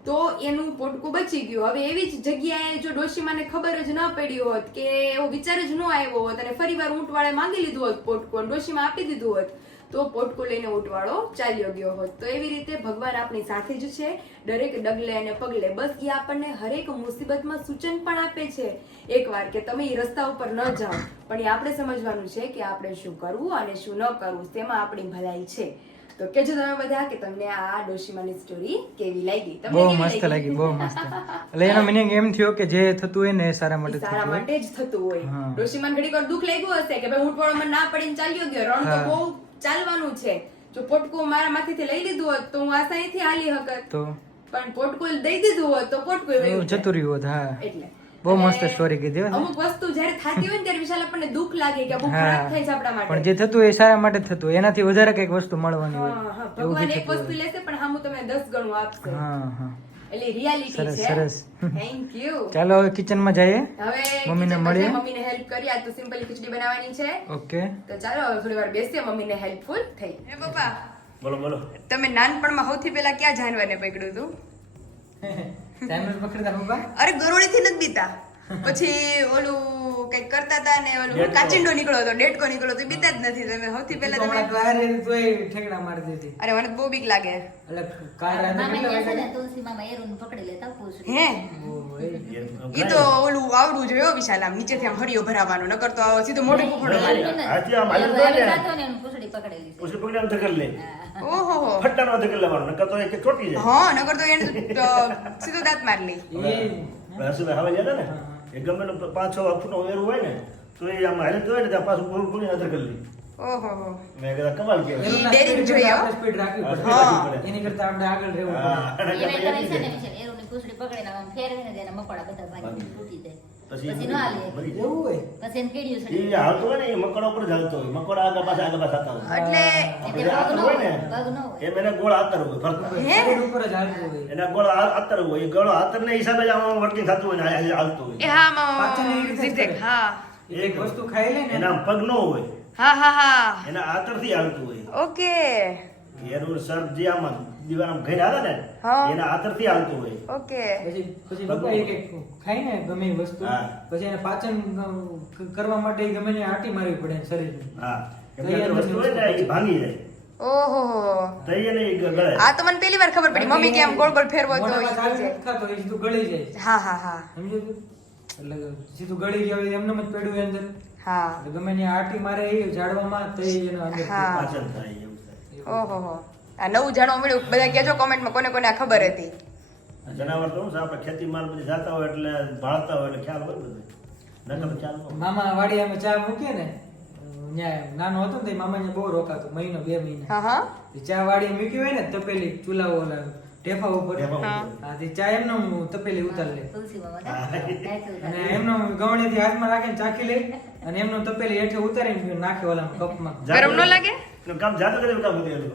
Speaker 1: તો એનું પોટકું બચી ગયું. હવે એવી જ જગ્યાએ જો ડોશીમાને ખબર જ ન પડી હોત કે એવો વિચાર જ ન આવ્યો હોત અને ફરીવાર ઊંટવાળે માંગી લીધું હોત પોટકું ડોશીમાં આપી દીધું હોત તો પોટકું લઈને ઉઠવાળો ચાલ્યો ગયો હોત. તો એવી રીતે ભગવાન આપણી સાથે જ છે. દરેક ડગલે અને પગલે બસ એ આપણને હરેક મુસીબતમાં સૂચન પણ આપે છે. એકવાર કે તમે એ રસ્તા ઉપર ન જાઓ. પણ એ આપણે સમજવાનું છે કે આપણે શું કરવું અને શું ન કરવું તેમાં આપણી ભલાઈ છે. તો કેજો તમે બધા કે તમને આ ડોશીમાની સ્ટોરી કેવી લાગી? તમને
Speaker 2: બહુ મસ્ત લાગી? બહુ મસ્ત. એટલે એનો મીનિંગ એમ થયો કે જે થતું હોય ને સારા માટે
Speaker 1: સારા માટે જ થતું હોય. ડોશીમાન ઘડીક વાર દુઃખ લાગ્યું હશે કે ભાઈ ઊંટવાળો મને ના પડીને ચાલ્યો ગયો. રણ તો બહુ ચાલવાનું છે. જો પોટકું મારા માથેથી લઈ લીધું હોત તો હું આસાનીથી હાલી હકત.
Speaker 2: તો?
Speaker 1: પણ પોટકું દઈ દીધું હોત તો પોટકું
Speaker 2: જતું રહ્યું હોત હા.
Speaker 1: એટલે.
Speaker 2: બહુ મસ્ત સ્ટોરી કીધી.
Speaker 1: અમુક વસ્તુ જ્યારે થાતી હોય ને ત્યારે વિશાલ આપણને દુઃખ લાગે કે બહુ ખરાબ થાય છે આપણા માટે.
Speaker 2: પણ જે થતું એ સારા માટે થતું એનાથી વધારે કંઈક વસ્તુ મળવાની હોય.
Speaker 1: ભગવાન એક વસ્તુ લેશે પણ હામું તમે દસ ગણું આપશે.
Speaker 2: હા હા.
Speaker 1: એટલે રિયાલિટી
Speaker 2: સરસ,
Speaker 1: છે.
Speaker 2: સરસ.
Speaker 1: થેન્ક યુ
Speaker 2: ચાલો હવે કિચનમાં જઈએ.
Speaker 1: હવે મમ્મી ને
Speaker 2: મળીએ.
Speaker 1: મમ્મી ને હેલ્પ કરી આ તો સિમ્પલ ખીચડી બનાવવાની છે.
Speaker 2: ઓકે.
Speaker 1: તો ચાલો હવે થોડી વાર બેસીએ મમ્મીને હેલ્પફુલ થઈ હે પપ્પા.
Speaker 3: બોલો બોલો.
Speaker 1: તમે નાનપણમાં સૌથી પહેલા ક્યાં જાનવરને પકડ્યું હતું?
Speaker 2: જાનવર પકડતા પપ્પા?
Speaker 1: અરે ગરોળીથી નથી બીતા. પછી ઓલું કંઈક કરતા હતા ને ઓલું કાચિંડો નીકળ્યો હતો ડેટકો નીકળ્યો તો બીતા જ નથી તમે. સૌથી પહેલા તમે
Speaker 2: બહાર એની તોય ઠેકડા મારી દીધી.
Speaker 1: અરે મને બહુ બીક લાગે.
Speaker 2: એટલે કાર
Speaker 6: તુલસી મામા એરુને પકડી લેતા પૂછ
Speaker 1: હે. એ તો ઓલું આવડું જોયો વિશાલ આમ નીચેથી આમ હરિયો ભરાવાનો નકર તો આવો સીધો મોઢું ફોડો મારે.
Speaker 3: હાથી આમ હાલ્યું તો ને.
Speaker 6: પૂછડી પકડેલી
Speaker 3: પૂછડી પકડી આમ ધકલ લે.
Speaker 1: ઓહો હો.
Speaker 3: ફટાનો ધકલ લેવાનો નકર તો એ ચોટી જાય.
Speaker 1: હા નકર તો એને સીધો દાંત મારી લે
Speaker 2: એ
Speaker 3: હવે જતા ને? એ ગમે તેનું પાંચ છ ફૂટનો વેરું હોય ને તો એ આમ હાલતું હોય ને ત્યાં પાછું પૂરું પૂરી અદર કરી લે
Speaker 1: ઓહો.
Speaker 3: મેં કીધા કમાલ કહેવાય.
Speaker 2: એનું
Speaker 1: જોઈએ,
Speaker 2: આપણે speed રાખવી પડે. એની કરતા આપણે આગળ રહેવું પડે.
Speaker 3: હા, અને
Speaker 6: એ
Speaker 3: પછી
Speaker 6: કરે છે ને
Speaker 3: જાય.
Speaker 6: વિશાલ પૂછડી પકડીને આમ ફેરવીને દે મકોડા બધા ભાગી તૂટી જાય
Speaker 3: પછી
Speaker 6: પછી ન હાલે.
Speaker 3: મરી જાય.
Speaker 2: એવું હોય?
Speaker 6: પછી એને કીડ્યું
Speaker 3: એ હાલતો હોય ને એ મકોડા ઉપર જ હાલતો હોય. મકોડા આગળ પાછા આગળ પાછા થતા હોય.
Speaker 1: એટલે
Speaker 3: આપણે જે આતર હોય ને
Speaker 6: પગ ન હોય.
Speaker 3: એમ એને ગોળ આતર હોય ફરતું
Speaker 1: હે?
Speaker 2: speed ઉપર જ હાલતું હોય.
Speaker 3: એના ગોળ આ- આતર હોય. એ આતર ને હિસાબે જ આમ વર્કિંગ થતું હોય ને આ- આ હાલતું
Speaker 1: એ
Speaker 3: હોય
Speaker 1: હા માં. હા.
Speaker 2: એક વસ્તુ ખાઈ લે ને
Speaker 3: એના આમ પગ ન હોય.
Speaker 1: હા હા હા.
Speaker 3: એના આતરથી હાલતું હોય.
Speaker 1: ઓકે.
Speaker 3: એનું સર જે આમ દીવાલ ઘેર ઘઈને ને. એના આતરથી આવતું હોય.
Speaker 1: ઓકે.
Speaker 2: પછી પછી લોકો એક એક ખાય ને ગમે એ વસ્તુ. પછી એને પાચન કરવા માટે ગમે ને આટી મારવી પડે શરીરને.
Speaker 3: હા.
Speaker 2: તો
Speaker 3: કેમ કે
Speaker 2: એ
Speaker 3: અંદર વસ્તુ હોય ને એ ભાંગી જાય.
Speaker 1: ઓહો.
Speaker 3: ગળે.
Speaker 1: આ તો મને પહેલી વાર ખબર પડી. મમ્મી કે આમ ગોળ ગોળ ફેરવો તો
Speaker 2: મોઢામાં
Speaker 1: ઈ
Speaker 2: ચાવી
Speaker 1: જાય.
Speaker 2: નથી ખાતો એ સીધું ગળી જાય.
Speaker 1: હા હા હા.
Speaker 2: સમજ્યો એટલે સીધું ગળી જાય એમને જ પડ્યું અંદર.
Speaker 1: હા.
Speaker 2: ગમે ને આટી મારે એ ઝાડવામાં તો એનો અંદર
Speaker 3: પાચન થાય
Speaker 1: ઓહો હો. આ નવું જાણવા મળ્યું. બધા કહેજો કોમેન્ટમાં કોને કોને આ ખબર હતી.
Speaker 3: આ જનાવર તો શું આપણે ખેતી માલ બધી જાતા હોય એટલે ભાળતા હોય એટલે ખ્યાલ હોય બધું. નકર ખ્યાલ હોય.
Speaker 2: મામા વાડી અમે ચા મૂકીએ ને ન્યા નાનો હતો ને તો મામા ને બહુ રોકાતો મહિનો બે મહિના.
Speaker 1: હા હા.
Speaker 2: ચા વાડી મૂકી હોય ને તપેલી ચૂલા ઓલા ટેફા ઉપર. તે ચા એમનો તપેલી ઉતાર લે અને એમનો ગવણીથી હાથમાં રાખીને ચાખી લે અને એમનો તપેલી હેઠે ઉતારીને નાખે ઓલા કપમાં.
Speaker 1: ગરમ ન લાગે?
Speaker 3: એનું કામ જાતું કરે કામ હતું એનું.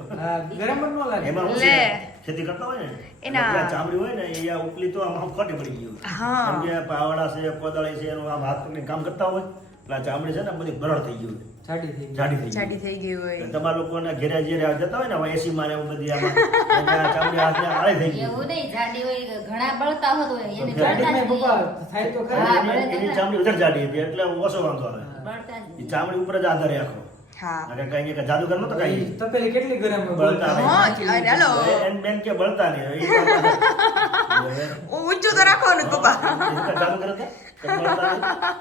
Speaker 2: ગરમ ન લાગે
Speaker 3: એમાં
Speaker 1: લે.
Speaker 3: ખેતી કરતા હોય ને
Speaker 1: એના-
Speaker 3: ચામડી હોય ને એ ઉપલી તો આમ આમ ખોટી પડી ગયું
Speaker 1: હા.
Speaker 3: કે પાવડા છે કોદાળી છે એનું આમ હાથ કામ કરતા હોય એટલે ચામડી છે ને બધી બરડ થઈ ગયું
Speaker 2: જાડી થઈ ગઈ.
Speaker 1: હોય
Speaker 3: તમારા લોકોના ઘેરે જે જતા હોય ને એસી માં એવું બધી આમાં ચામડી હાથને આળે થઈ ગઈ
Speaker 6: એવું નહીં જાડી હોય ઘણા બળતા હોય એને
Speaker 3: જાડી
Speaker 6: બળતા જ
Speaker 2: નહીં, પપ્પા
Speaker 6: નહીં.
Speaker 2: થાય તો ખરા
Speaker 3: એની ચામડી વધારે જાડી હતી એટલે ઓછો વાંધો આવે. ચામડી ઉપર જ આધારે આખો
Speaker 1: હા.
Speaker 3: અને કઈ કઈ જાદુગર નતો કઈ.
Speaker 2: તપેલી કેટલી ગરમ
Speaker 3: બળતા
Speaker 1: હા અને
Speaker 3: એન બેન કે બળતા નહીં એ
Speaker 1: ઊંચું તો રાખવાનું જ પપ્પા.
Speaker 3: એ તો કે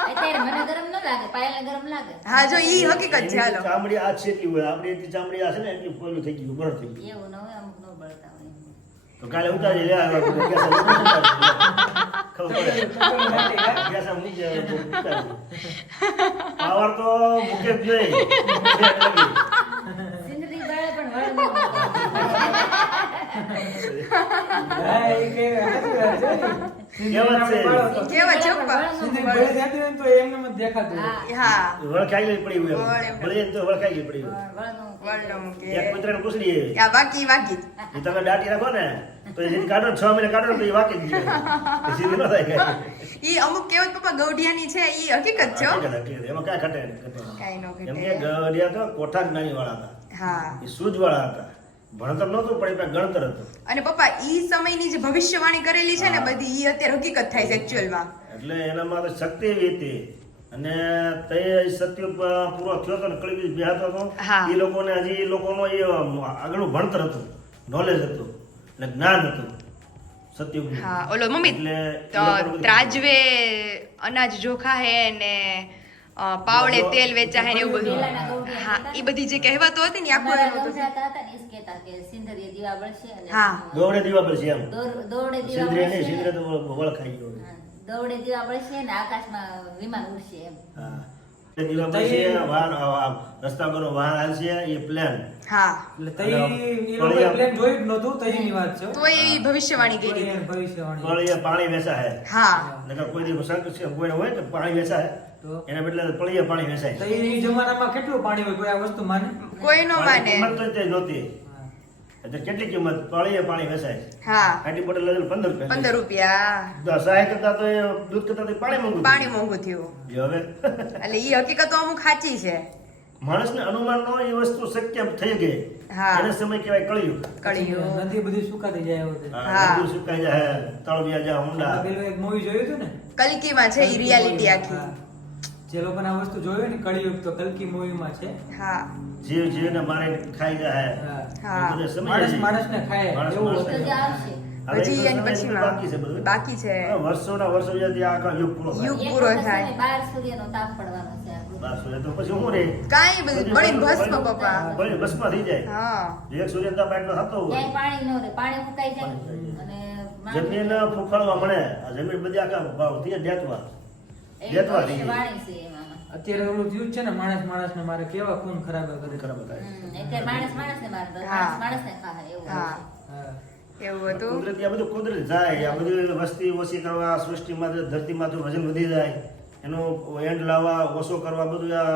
Speaker 6: અત્યારે મને ગરમ ન લાગે પાયલને ગરમ લાગે.
Speaker 1: હા જો ઈ હકીકત છે હાલો.
Speaker 3: ચામડી આ હોય આપણી એટલી ચામડી આ છે ને એટલી પોલું થઈ ગયું બરડ થઈ ગયું.
Speaker 6: એવું ન હોય અમુક ન બળતા હોય.
Speaker 3: તો કાલે ઉતારી લે આ પાવર તો મૂકે જ નહીં તમે દાટી રાખો ને કાઢો છ મહિના કાઢો તો એ
Speaker 1: અમુક કહેવત પપ્પા ગૌઢિયાની છે ઈ હકીકત છે.
Speaker 3: એમાં કાંઈ ઘટે તો કોઠા જ્ઞાની વાળા હતા
Speaker 1: હા
Speaker 3: એ સૂઝવાળા હતા ભણતર નહોતું પણ એ પાસે ગણતર હતું.
Speaker 1: અને પપ્પા ઈ સમયની જે ભવિષ્યવાણી કરેલી છે ને બધી ઈ અત્યારે હકીકત થાય છે એક્ચ્યુઅલમાં
Speaker 3: એટલે એનામાં તો શક્તિ એવી હતી. અને તે સત્ય પૂરો થયો હતો ને કળી બેહાતો હતો એ લોકોને હજી એ લોકોનો એ આગળનું ભણતર હતું નોલેજ હતું એટલે જ્ઞાન હતું સત્યુગ
Speaker 1: હા ઓલો મમ્મી
Speaker 3: એટલે
Speaker 1: ત્રાજવે અનાજ જોખા હે ને પાવડે તેલ વેચા હે ને એવું બધું. હા એ બધી જે કહેવાતો હતી ને આખો
Speaker 6: ને
Speaker 1: હા.
Speaker 3: દોડે દીવા બળશે એમ.
Speaker 6: દોડે દીવા બળશે
Speaker 3: સિંદરે
Speaker 6: ને-
Speaker 3: તો વળખાઈ ગયો.
Speaker 6: દોડે દીવા બળશે ને આકાશમાં વિમાન ઉડશે એમ.
Speaker 3: હા. દીવા પર વાહન આ- આ રસ્તા પરનો વાહન હાલશે એ પ્લાન
Speaker 1: હા.
Speaker 2: એટલે તઈ એ લોકોએ પ્લેન જોયું જ નહોતું તઈની વાત છે
Speaker 1: તો એવી ભવિષ્યવાણી કરી.
Speaker 2: તોય એને
Speaker 3: પાણી વેચાય.
Speaker 1: હા.
Speaker 3: કોઈ કોઈ હોય તો પાણી વેચાય.
Speaker 2: તો?
Speaker 3: એના બદલે પળીએ પાણી વેચાય
Speaker 2: એ જમાનામાં કેટલું પાણી હોય? કોઈ આ વસ્તુ માને?
Speaker 1: કોઈ નો માને.
Speaker 3: કિંમત તો તે નહોતી. એટલે કેટલી કિંમત? પળીએ પાણી વેચાય
Speaker 1: હા.
Speaker 3: ખાટી બોટલ લઈને પંદર રૂપિયા
Speaker 1: પંદર રૂપિયા.
Speaker 3: દસ આ કરતા તો દૂધ કરતા તો પાણી મોંઘું
Speaker 1: પાણી મોંઘું થયું.
Speaker 3: જો હવે.
Speaker 1: એટલે ઈ હકીકત અમુક સાચી છે.
Speaker 3: માણસને અનુમાન નો એ વસ્તુ શક્ય થઈ ગઈ.
Speaker 1: હા.
Speaker 3: એને સમય કહેવાય કળિયુગ
Speaker 1: કળિયુગ
Speaker 2: નદી બધી સુકાતી જાય એવું
Speaker 1: હા.
Speaker 3: બધું સુકાઈ જાય તળવિયા જાય ઊંડા.
Speaker 2: પેલું એક મૂવી જોયું હતું ને?
Speaker 1: કલકીમાં છે ઈ રિયાલિટી આખી.
Speaker 2: જે લોકોને આ વસ્તુ જોયું ને કળિયુગ તો કલકી મૂવીમાં છે.
Speaker 1: હા.
Speaker 3: જીવ જીવને મારે ખાઈ જાય
Speaker 2: હા. માણસ. માણસને ખાય એવું હતું.
Speaker 6: તો જે આવશે.
Speaker 3: હવે
Speaker 1: હજી
Speaker 3: એક
Speaker 1: એની
Speaker 3: સમય બાકી છે બધું.
Speaker 1: બાકી છે.
Speaker 3: હા, વર્ષોના વર્ષો સુધી આ યુગ પૂરો
Speaker 1: યુગ પૂરો થાય.
Speaker 6: છે ને બાર સૂર્યનો તાપ પડવાનો છે
Speaker 3: બાર સૂર્ય તો પછી હું રે?
Speaker 1: કાંઈ બધું બળી ભસ્મ પપ્પા
Speaker 3: બળી ભસ્મ થઈ જાય.
Speaker 1: હા.
Speaker 3: એક સૂર્ય તાપ એટલો થતો
Speaker 6: ક્યાંય પાણી ન રહે પાણી ફૂંકાઈ જાય. અને
Speaker 3: જમીન
Speaker 6: માણસ-
Speaker 3: મળે. આ જમીન બધી આખા ભાવ થઈ જાય ડેતવા
Speaker 2: અત્યારે ઓલું થયું છે ને માણસ માણસને મારે કેવા ખૂન ખરાબ કરે
Speaker 3: ખરાબ થાય
Speaker 6: અત્યારે માણસ ને મારે માણસ ને ખાય એવું
Speaker 1: હા.
Speaker 2: હા.
Speaker 1: એવું હતું?
Speaker 3: કુદરતી આ બધું કુદરતી જાય આ બધી વસ્તી ઓછી કરવા સૃષ્ટિમાં ધરતીમાં વજન વધી જાય. એનો એન્ડ લાવવા ઓછો કરવા બધું આ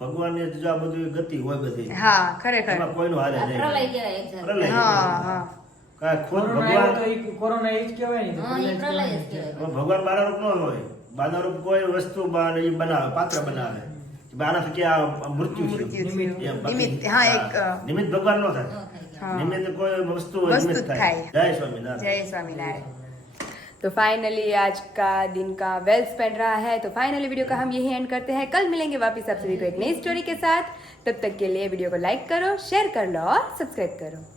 Speaker 3: ભગવાનની જો આ બધું ગતિ હોય બધી.
Speaker 1: હા ખરેખર.
Speaker 3: એમાં કોઈનું હારે જાય
Speaker 6: પ્રલય.
Speaker 1: હા હા.
Speaker 3: ભગવાન
Speaker 2: તો કોરોના એ જ ને.
Speaker 6: કહેવાય.
Speaker 3: ભગવાન બારા રૂપ નો હોય. બાના રૂપ કોઈ વસ્તુ બા- ઈ બનાવે પાત્ર બનાવે આનાથી કે આ મૃત્યુ
Speaker 1: મૃત્યુ
Speaker 3: છે
Speaker 1: થયું.
Speaker 3: એમ બાકી-
Speaker 1: નિમિત્ત, હા, એક, અ,
Speaker 3: નિમિત્ત ભગવાન ન
Speaker 6: ન
Speaker 3: થાય
Speaker 6: થાય કે.
Speaker 1: હા.
Speaker 3: નિમિત્ત કોઈ વસ્તુ
Speaker 1: वस्तु
Speaker 3: નિમિત્ત
Speaker 1: થાય.
Speaker 3: જય સ્વામિનારાયણ
Speaker 1: जय स्वामीनारायण तो फाइनली आज का दिन का वेल स्पेंड रहा है तो फाइनली वीडियो का हम यही एंड करते हैं कल मिलेंगे वापस आप सभी को एक नई स्टोरी के साथ तब तक के लिए वीडियो को लाइक करो शेयर कर लो और सब्सक्राइब करो